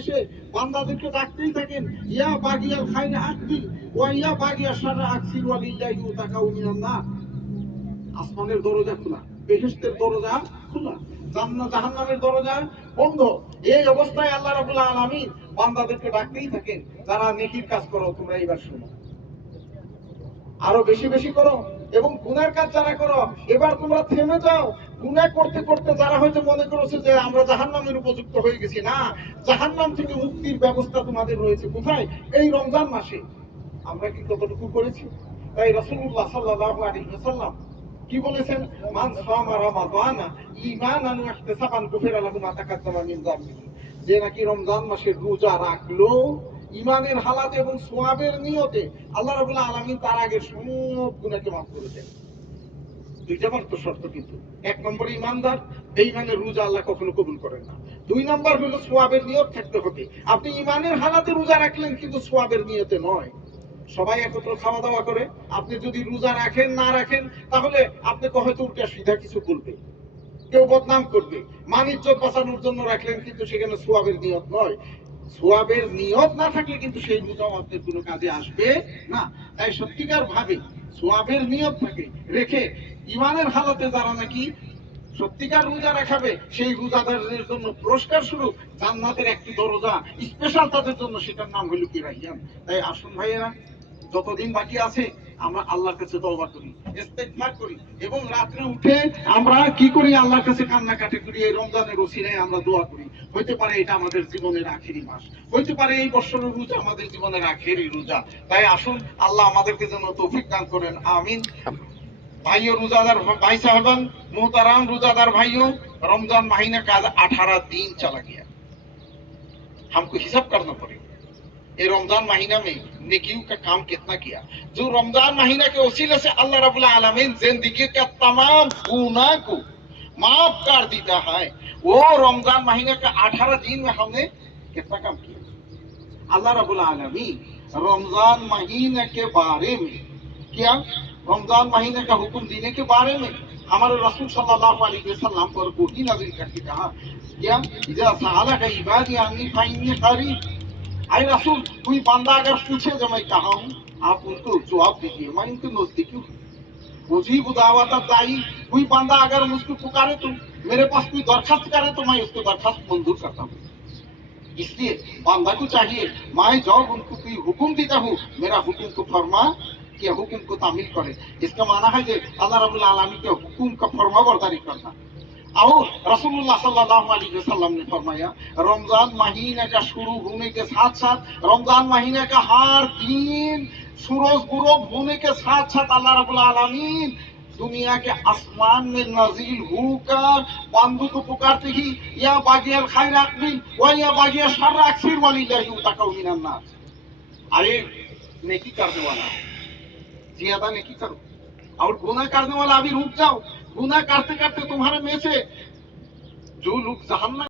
এসে বান্দাদেরকে ডাকতেই থাকেন, ইয়া বাগিয়াল খাইর আকবিল ওয়া ইয়া বাগিয়া শাররা আকসির ওয়ালিল্লাহি তাকাউ মিনান নার। আসমানের দরজা খোলা, বেহেশতের দরজা খোলা, জান্নাত জাহান্নামের দরজা বন্ধ। এই অবস্থায় আল্লাহ রাব্বুল আলামিন বান্দাদেরকে ডাকতেই থাকেন, যারা নেকির কাজ করো তোমরা এবার শোনো, আরো বেশি বেশি করো, এবং গুনার কাজ যারা করো এবার তোমরা থেমে যাও। গুনাহ করতে করতে যারা হয়তো মনে করেছে যে আমরা জাহান্নামের উপযুক্ত হয়ে গেছি, না, জাহান্নাম থেকে মুক্তির ব্যবস্থা তোমাদের রয়েছে কোথায়? এই রমজান মাসে। আমরা কি কতটুকু করেছি? তাই রাসূলুল্লাহ সাল্লাল্লাহু আলাইহি ওয়াসাল্লাম কি বলেছেন? মান সামা রমাদানা ঈমানান ওয়া ইহতিসাবান গুফিরা লাহু মা তাকাদ্দামা মিন যামবিহি। যে নাকি রমজান মাসে রোজা রাখলো ঈমানের হালাতে এবং সওয়াবের নিয়তে, আল্লাহ রাব্বুল আলামিন তার আগের সব গুনাহকে মাফ করে দেন। দুইটা মাত্র শর্ত কিন্তু। এক নম্বর ঈমানদার, বেঈমানের রোজা আল্লাহ কখনো কবুল করেন না। দুই নম্বর হলো সওয়াবের নিয়ত থাকতে হবে। আপনি ঈমানের হালাতে রোজা রাখলেন কিন্তু সওয়াবের নিয়তে নয়। সবাই একত্র খাওয়া দাওয়া করে, আপনি যদি রোজা রাখেন না রাখেন, তাহলে আপনাকে হয়তো উল্টা সিধা কিছু বলবে, কেউ বদনাম করবে। মান ইজ্জত বাঁচানোর জন্য রাখলেন কিন্তু সেখানে সওয়াবের নিয়ত নয়। সওয়াবের নিয়ত না থাকলে কিন্তু সেই রোজা আপনার কোনো কাজে আসবে না। তাই সত্যিকার ভাবে সওয়াবের নিয়ত থাকে রেখে ঈমানের হালতে যারা নাকি সত্যিকার রোজা রাখাবে, সেই রোজাদারদের জন্য পুরস্কার স্বরূপ জান্নাতের একটি দরজা স্পেশাল তাদের জন্য, সেটার নাম হলো কি রাইয়ান। তাই আসুন ভাইয়েরা, যতদিন বাকি আছে আমরা আল্লাহর কাছে তওবা করি, ইস্তেগফার করি, এবং রাত্রে উঠে আমরা কি করি? আল্লাহর কাছে কান্নাকাটি করি। এই রমজানের ওসিলায় আমরা দোয়া করি, হইতে পারে এটা আমাদের জীবনের আখেরি মাস, হইতে পারে এই বছরের রোজা আমাদের জীবনের আখেরি রোজা। তাই আসুন আল্লাহ আমাদেরকে যেন তৌফিক দান করেন, আমিন। भाइयों रोजादार भाई साहबान मोहतराम रोजादार भाइयों, रमजान महीने का 18 दिन चला गया। हमको हिसाब करना पड़ेगा ये रमजान महीना में नेकियों का काम कितना किया। जो रमजान महीना के वसीले से अल्लाह रब्बुल आलमीन जिंदगी का तमाम गुनाह को माफ कर देता है, वो रमजान महीने का 18 दिन में हमने कितना काम किया। अल्लाह रब्बुल आलमीन रमजान महीने के बारे में क्या, रमजान महीने का हुक्म देने के बारे में हमारे रसूल सल्लल्लाहु अलैहि वसल्लम पर वही नाज़िल करके कहा, क्या इज़ा सअलका इबादी अन्नी फइन्नी करीब। आई रसूल, कोई बंदा अगर पूछे जो मैं कहाँ हूँ, आप उनको जवाब दीजिए मैं उनके नजदीक हूँ। मुजीब दावत दाई, कोई बंदा अगर मुझको पुकारे तो, मेरे पास कोई दरखास्त करे तो मैं उसको दरखास्त मंजूर करता हूँ। इसलिए बंदा को चाहिए मैं जब उनको कोई हुक्म देता हूँ, मेरा हुक्म को फरमा कि हुक्म को तामील करे। इसका माना है कि अल्लाह रब्बुल आलमीन के हुक्म का फरमाबरदारी करना। और रसूलुल्लाह सल्लल्लाहु अलैहि वसल्लम ने फरमाया, रमजान महीने का शुरू होने के साथ साथ, रमजान महीने का हर दिन सूरज गुरूब होने के साथ साथ अल्लाह रब्बुल आलमीन दुनिया के आसमान में नाजिल होकर बंदू को पुकारते ही, या बागियल खैर अकबिल व या बागिया शर्र अक्सिर वलिल्लाहि ताकाउ मिनान नास। अरे नेकी करने वाला ज्यादा नेकी करो, और गुनाह करने वाला अभी रुक जाओ। गुनाह करते करते तुम्हारे में से जो लोग जहन्नम